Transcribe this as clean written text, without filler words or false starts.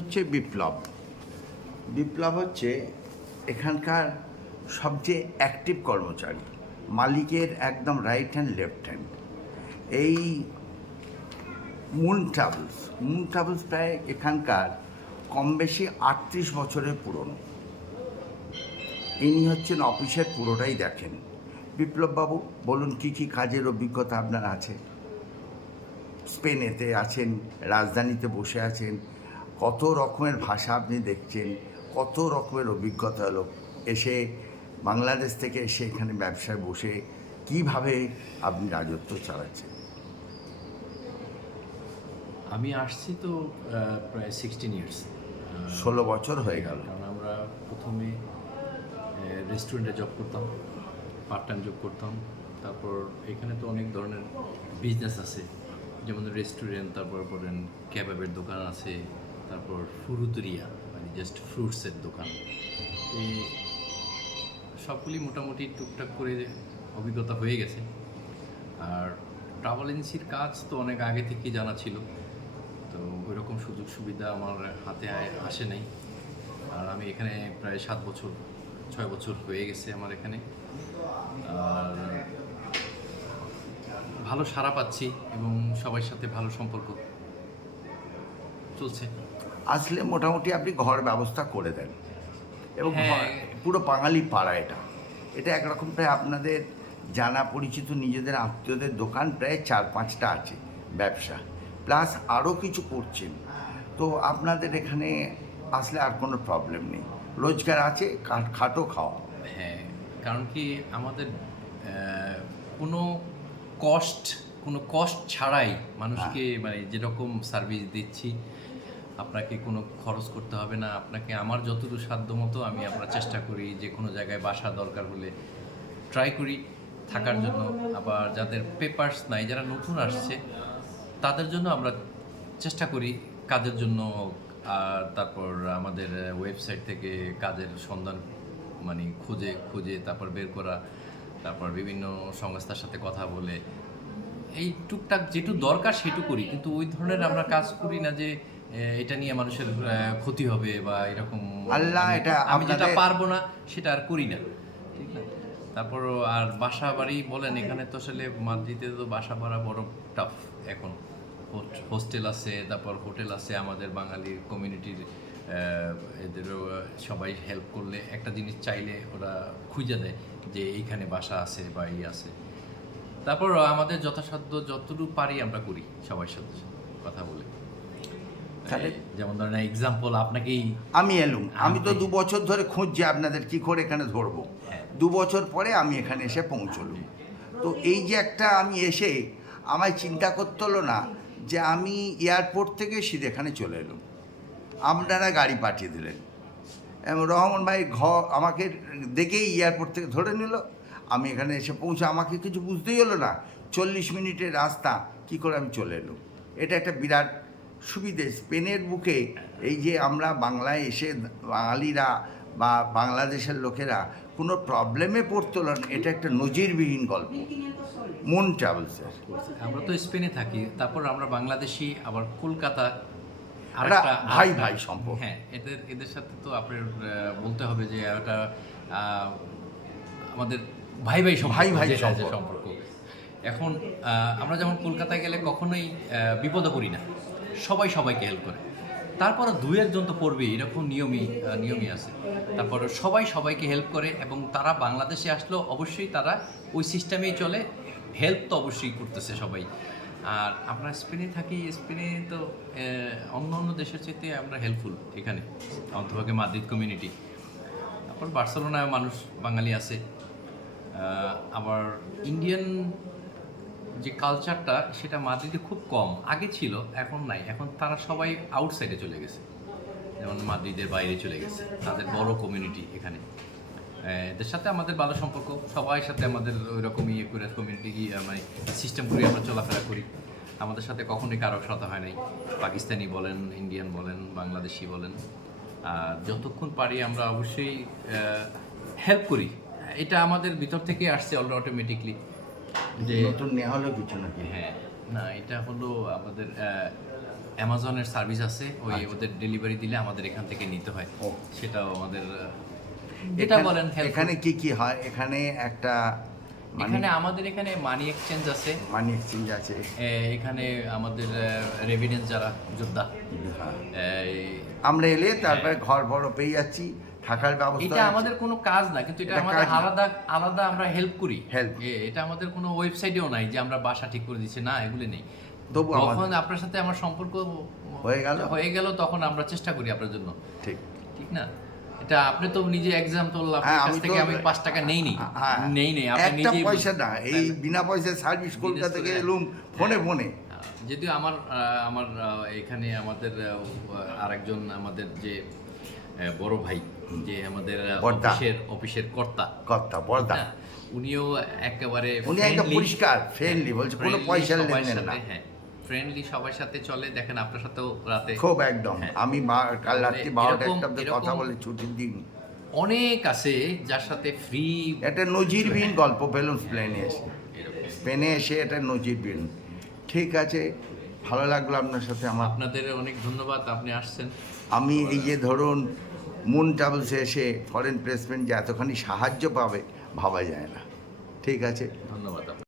হচ্ছে বিপ্লব। বিপ্লব হচ্ছে এখানকার সবচেয়ে অ্যাক্টিভ কর্মচারী, মালিকের একদম রাইট হ্যান্ড লেফট হ্যান্ড। এই মুন ট্রাভেলস প্রায় এখানকার কম বেশি 38 বছরের পুরনো। ইনি হচ্ছেন অফিসের পুরোটাই দেখেন। বিপ্লববাবু, বলুন কী কী কাজের অভিজ্ঞতা আপনার আছে? স্পেনেতে আছেন, রাজধানীতে বসে আছেন, কত রকমের ভাষা আপনি দেখছেন, কত রকমের অভিজ্ঞতা হলো। এসে বাংলাদেশ থেকে এসে এখানে ব্যবসায় বসে কিভাবে আপনি রাজত্ব চালাচ্ছেন? আমি আসছি তো প্রায় 16 ইয়ার্স, 16 বছর হয়ে গেল। কারণ আমরা প্রথমে রেস্টুরেন্টে জব করতাম, পার্ট টাইম জব করতাম। তারপর এখানে তো অনেক ধরনের বিজনেস আছে, যেমন রেস্টুরেন্ট, তারপর বলেন ক্যাবাবের দোকান আছে, তারপর ফুরুতেরিয়া মানে জাস্ট ফ্রুটসের দোকান। এই সবগুলি মোটামুটি টুকটাক করে অভিজ্ঞতা হয়ে গেছে। আর ট্রাভেল এজেন্সির কাজ তো অনেক আগে থেকেই জানা ছিল, তো ওইরকম সুযোগ সুবিধা আমার হাতে আসে নাই। আর আমি এখানে প্রায় 6 বছর হয়ে গেছে আমার এখানে। আর ভালো সাড়া পাচ্ছি এবং সবার সাথে ভালো সম্পর্ক চলছে। আসলে মোটামুটি আপনি ঘর ব্যবস্থা করে দেন এবং হ্যাঁ। পুরো বাঙালি পাড়া এটা একরকম প্রায় আপনাদের জানা পরিচিত নিজেদের আত্মীয়দের দোকান প্রায় 4-5টা আছে ব্যবসা, প্লাস আরও কিছু করছেন। তো আপনাদের এখানে আসলে আর কোনো প্রবলেম নেই, রোজগার আছে, খাটো খাওয়া। হ্যাঁ, কারণ কি আমাদের কোনো কষ্ট ছাড়াই মানুষকে মানে যেরকম সার্ভিস দিচ্ছি, আপনাকে কোনো খরচ করতে হবে না। আপনাকে আমার যতটুকু সাধ্য মতো আমি আমরা চেষ্টা করি যে কোনো জায়গায় বাসা দরকার হলে ট্রাই করি থাকার জন্য। আবার যাদের পেপারস নাই, যারা নতুন আসছে, তাদের জন্য আমরা চেষ্টা করি কাজের জন্য। আর তারপর আমাদের ওয়েবসাইট থেকে কাজের সন্ধান মানে খুঁজে তারপর বের করা, তারপর বিভিন্ন সংস্থার সাথে কথা বলে এই টুকটাক যেটু দরকার সেটু করি। কিন্তু ওই ধরনের আমরা কাজ করি না যে এটা নিয়ে মানুষের ক্ষতি হবে বা এরকম। আল্লাহ, এটা আমি যেটা আপনাদের পারবো না সেটা আর করি না, ঠিক না? তারপর আর বাসা বাড়ি বলেন, এখানে তো আসলে মাদ্রিদে তো বাসা ভাড়া বড় টাফ এখন। হোস্টেল আছে, তারপর হোটেল আছে। আমাদের বাঙালির কমিউনিটির এদেরও সবাই হেল্প করলে একটা জিনিস চাইলে ওরা খুঁজে দেয় যে এইখানে বাসা আছে বা এই আছে। তারপর আমাদের যথাসাধ্য যতটুকু পারি আমরা করি সবার সাথে কথা বলে। যেমন ধরেন এক্সাম্পল আপনাকেই আমি এলুম, আমি তো 2 বছর ধরে খুঁজছি আপনাদের কি করে এখানে ধরবো। 2 বছর পরে আমি এখানে এসে পৌঁছলুম। তো এই যে একটা আমি এসে আমায় চিন্তা করতে হলো না যে আমি এয়ারপোর্ট থেকে সিধে এখানে চলে এলুম, আপনারা গাড়ি পাঠিয়ে দিলেন এবং রহমান ভাই আমাকে দেখেই এয়ারপোর্ট থেকে ধরে নিল, আমি এখানে এসে পৌঁছে আমাকে কিছু বুঝতেই হলো না। 40 মিনিটের রাস্তা কি করে আমি চলে এলুম। এটা একটা বিরাট সুবিধে স্পেনের বুকে। এই যে আমরা বাংলায় এসে বাঙালিরা বা বাংলাদেশের লোকেরা কোনো প্রবলেমে পড়তে হলো না, এটা একটা নজিরবিহীন গল্প মুন ট্রাভেলসের। আমরা তো স্পেনে থাকি, তারপর আমরা বাংলাদেশি, আবার কলকাতা একটা ভাই সম্পর্ক। হ্যাঁ, এদের সাথে তো আপনার বলতে হবে যে একটা আমাদের ভাই সম্পর্ক। এখন আমরা যেমন কলকাতায় গেলে কখনোই বিপদে পড়ি না, সবাইকে হেল্প করে। তারপরে 2-1 তো পড়বেই, এরকম নিয়মই আছে। তারপর সবাইকে হেল্প করে এবং তারা বাংলাদেশে আসলেও অবশ্যই তারা ওই সিস্টেমেই চলে, হেল্প তো অবশ্যই করতেছে সবাই। আর আমরা স্পেনে থাকি, স্পেনে তো অন্য দেশের চাইতে আমরা হেল্পফুল এখানে, অন্তভাগে মাদ্রিদ কমিউনিটি। তারপর বার্সেলোনায় মানুষ বাঙালি আছে। আবার ইন্ডিয়ান যে কালচারটা সেটা মাদ্রিদে খুব কম, আগে ছিল, এখন নাই। এখন তারা সবাই আউটসাইডে চলে গেছে, যেমন মাদ্রিদের বাইরে চলে গেছে, তাদের বড় কমিউনিটি এখানে। এদের সাথে আমাদের ভালো সম্পর্ক, সবার সাথে আমাদের ওই রকম করে কমিউনিটি মানে সিস্টেম করে আমরা চলাফেরা করি। আমাদের সাথে কখনোই কারোর সাথে হয় নাই, পাকিস্তানি বলেন, ইন্ডিয়ান বলেন, বাংলাদেশি বলেন। আর যতক্ষণ পারি আমরা অবশ্যই হেল্প করি। এটা আমাদের ভিতর থেকে আসছে অটোমেটিকলি যে নতুন নেওয়া হলো কিছু নাকি? হ্যাঁ, না, এটা হলো আমাদের অ্যামাজনের সার্ভিস আছে, ওই আচ্ছা। ওদের ডেলিভারি দিলে আমাদের এখান থেকে নিতে হয়, ও। সেটাও আমাদের যেটা বলেন helpful। এখানে কি কি হয়? এখানে একটা এখানে আমাদের এখানে মানি এক্সচেঞ্জ আছে, মানি এক্সচেঞ্জ আছে। এখানে আমাদের রেভিডেন্স যারা যোদ্ধা, হ্যাঁ। এই- আমরা এলে তারপরে ঘর বড় পেয়ে যাচ্ছি, থাকার ব্যবস্থা এটা আছে। আমাদের কোনো কাজ না, কিন্তু এটা এটা আমাদের কাজ না। আলাদা আলাদা আমরা হেল্প করি। Help। এটা আমাদের কোনো ওয়েবসাইটেও নাই যে আমরা বাসা ঠিক করে দিচ্ছি, না এগুলি নেই। তবু যখন আমাদের আপনার সাথে আমার সম্পর্ক হয়ে গেল। তখন আমরা চেষ্টা করি আপনার জন্য, ঠিক। ঠিক না? এটা আপনি তো নিজে এক্সাম্পল, আপনার হ্যাঁ, কাছ আমি থেকে তো- আমি 5 টাকা নেইনি, হ্যাঁ, নেই আপনি একটা নিজেই পয়সা না, এই হ্যাঁ। বিনা পয়সায় সার্ভিস কলকাতা থেকে করে- এলুম ফোনে ফোনে। যদিও আমার আমার এখানে আমাদের আরেকজন আমাদের যে বড় ভাই, যে আমাদের বড়দা। অফিসের কর্তা, কথা বর্দা, হ্যাঁ, উনিও একেবারে উনি একদম friendly, পরিষ্কার, friendly, বলছে কোনো friendly পয়সার সবার লেনদেন সাথে, না। হ্যাঁ, ফ্রেন্ডলি সবার সাথে চলে। দেখেন আপনার সাথেও রাতে খুব একদম। হ্যাঁ। আমি কাল রাত্রি 12টা এরকম- একটা অবধি কথা এরকম- বলে ছুটির দিন। অনেক আছে যার সাথে ফ্রি একটা নজিরবিহীন গল্প পেলাম স্পেনে এসে। স্পেনে এসে এটা নজিরবিহীন। ঠিক আছে, ভালো লাগলো আপনার সাথে আমার। আপনাদের অনেক ধন্যবাদ, আপনি আসছেন। আমি এই যে ধরুন মুন ট্রাভেলসে এসে ফরেন প্লেসমেন্ট যে এতখানি সাহায্য পাবে ভাবা যায় না। ঠিক আছে। ধন্যবাদ আপনাকে।